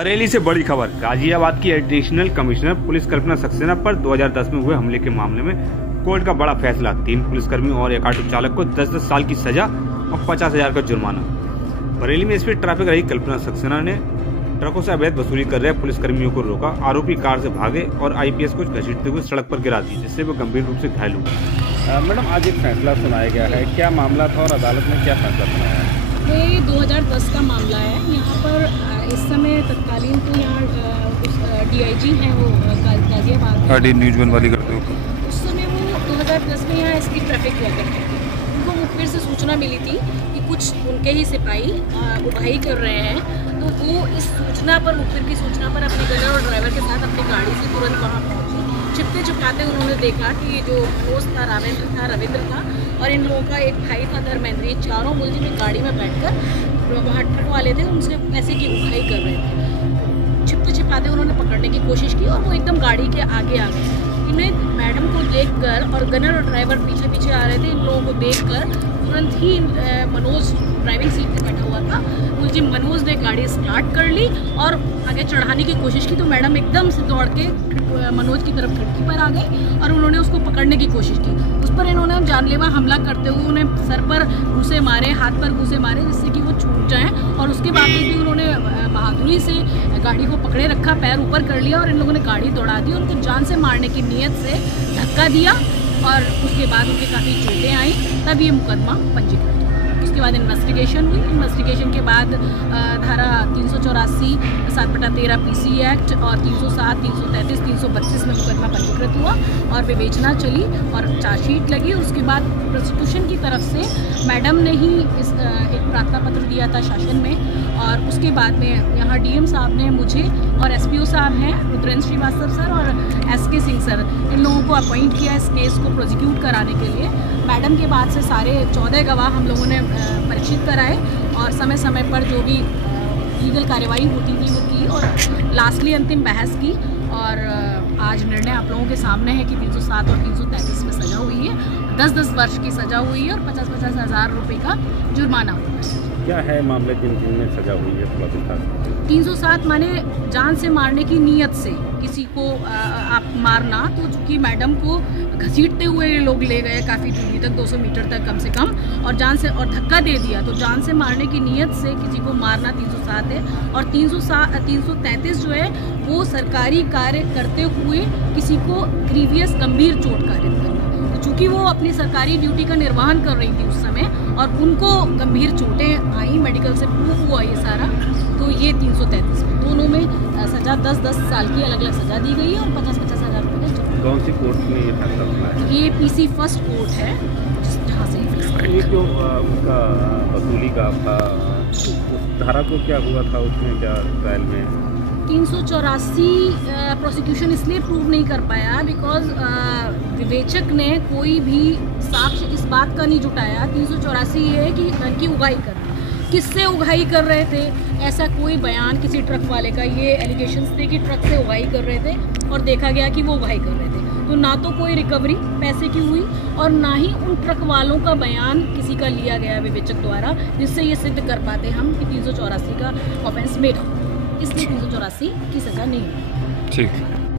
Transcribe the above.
बरेली से बड़ी खबर। गाजियाबाद की एडिशनल कमिश्नर पुलिस कल्पना सक्सेना पर 2010 में हुए हमले के मामले में कोर्ट का बड़ा फैसला। 3 पुलिसकर्मी और एक ऑटो चालक को 10-10 साल की सजा और 50,000 का जुर्माना। बरेली में एसपी ट्रैफिक रही कल्पना सक्सेना ने ट्रकों से अवैध वसूली कर रहे पुलिसकर्मियों को रोका। आरोपी कार से भागे और आईपीएस को घसीटते हुए सड़क पर गिरा दी, जिससे वो गंभीर रूप से घायल हो गए। मैडम, आज एक फैसला सुनाया गया है, क्या मामला था और अदालत ने क्या फैसला सुनाया है? ये 2010 का मामला है। यहाँ पर इस समय तत्कालीन तो यहाँ डीआईजी हैं वो गाजियाबाद न्यूज़ वन वाली करते हो। उस समय वो 2010 में यहाँ इसकी ट्रैफिक हुआ करते थे। उनको मुखबिर से सूचना मिली थी कि कुछ उनके ही सिपाही उगाही कर रहे हैं, तो वो इस सूचना पर, मुखबिर की सूचना पर अपने गनर और ड्राइवर के साथ अपनी गाड़ी से तुरंत वहाँ पहुँचे। छिपते छिपाते उन्होंने देखा कि जो मनोज था, रविंद्र था और इन लोगों का एक भाई था धर्मेंद्र, ये चारों मुलजिम एक गाड़ी में बैठकर वहाँ ट्रक वाले थे, उनसे पैसे की उगाही कर रहे थे। छिपते छिपाते उन्होंने पकड़ने की कोशिश की और वो एकदम गाड़ी के आगे आ गए। इन्हें मैडम को देखकर और गनर और ड्राइवर पीछे पीछे आ रहे थे, इन लोगों को देखकर तुरंत ही मनोज ड्राइविंग सीट पे बैठा हुआ था, मुलजिम मनोज ने गाड़ी स्टार्ट कर ली और आगे चढ़ाने की कोशिश की, तो मैडम एकदम से दौड़ के मनोज की तरफ खिड़की पर आ गई और उन्होंने उसको पकड़ने की कोशिश की। उस पर इन्होंने जानलेवा हमला करते हुए उन्हें सर पर घूंसे मारे, हाथ पर घूंसे मारे, जिससे कि वो छूट जाएं। और उसके बाद भी उन्होंने बहादुरी से गाड़ी को पकड़े रखा, पैर ऊपर कर लिया और इन लोगों ने गाड़ी दौड़ा दी। उनको जान से मारने की नीयत से धक्का दिया और उसके बाद उनके काफ़ी चोटें आई, तब ये मुकदमा पंजीकृत हुआ। उसके बाद इन्वेस्टिगेशन हुई। इन्वेस्टिगेशन के बाद धारा 384, 7/13 पीसी एक्ट और 307, 333, 332 में मुकदमा पंजीकृत हुआ और विवेचना चली और चार्जशीट लगी। उसके बाद प्रोसिक्यूशन की तरफ से मैडम ने ही एक प्रार्थना पत्र दिया था शासन में, और उसके बाद में यहाँ डीएम साहब ने मुझे और एसपीओ साहब हैं रुद्रेंद्र श्रीवास्तव सर और एसके सिंह सर, इन लोगों को अपॉइंट किया इस केस को प्रोसिक्यूट कराने के लिए। मैडम के बाद से सारे 14 गवाह हम लोगों ने परीक्षित कराए और समय समय पर जो भी लीगल कार्यवाही होती थी वो की और लास्टली अंतिम बहस की। और आज निर्णय आप लोगों के सामने है कि 307 और 333 में सज़ा हुई है, 10-10 वर्ष की सज़ा हुई है और 50-50 हज़ार रुपये का जुर्माना हुआ है। क्या है मामले जिनमें सज़ा हुई है, थोड़ा विस्तार? 307 माने जान से मारने की नीयत से किसी को आप मारना, तो चूँकि मैडम को घसीटते हुए लोग ले गए काफ़ी दूरी तक, 200 मीटर तक कम से कम, और जान से और धक्का दे दिया, तो जान से मारने की नीयत से किसी को मारना 307 है। और 333 जो है वो सरकारी कार्य करते हुए किसी को ग्रीवियस गंभीर चोट कारित करना। तो चूँकि वो अपनी सरकारी ड्यूटी का निर्वहन कर रही थी उस समय और उनको गंभीर चोटें आई, मेडिकल से प्रूफ हुआ ये सारा, तो ये 333 में दोनों में सज़ा 10-10 साल की अलग अलग सज़ा दी गई है और 50-50 हज़ार रुपये का जुर्माना। कौन सी कोर्ट में ये फैसला हुआ है? ये पीसी फर्स्ट कोर्ट है जहाँ से ये जो उसका वसूली का था, उस धारा को क्या हुआ था उसमें, क्या ट्रायल में? 384 प्रोसिक्यूशन इसलिए प्रूव नहीं कर पाया बिकॉज विवेचक ने कोई भी साक्ष्य इस बात का नहीं जुटाया। 384 ये है कि धन की उगाही करना, किससे उगाही कर रहे थे ऐसा कोई बयान किसी ट्रक वाले का, ये एलिगेशंस थे कि ट्रक से उगाही कर रहे थे और देखा गया कि वो उगाही कर रहे थे, तो ना तो कोई रिकवरी पैसे की हुई और ना ही उन ट्रक वालों का बयान किसी का लिया गया विवेचक द्वारा, जिससे ये सिद्ध कर पाते हम कि 384 का ऑफेंस मेड, इसलिए 384 की सज़ा नहीं हुई। ठीक।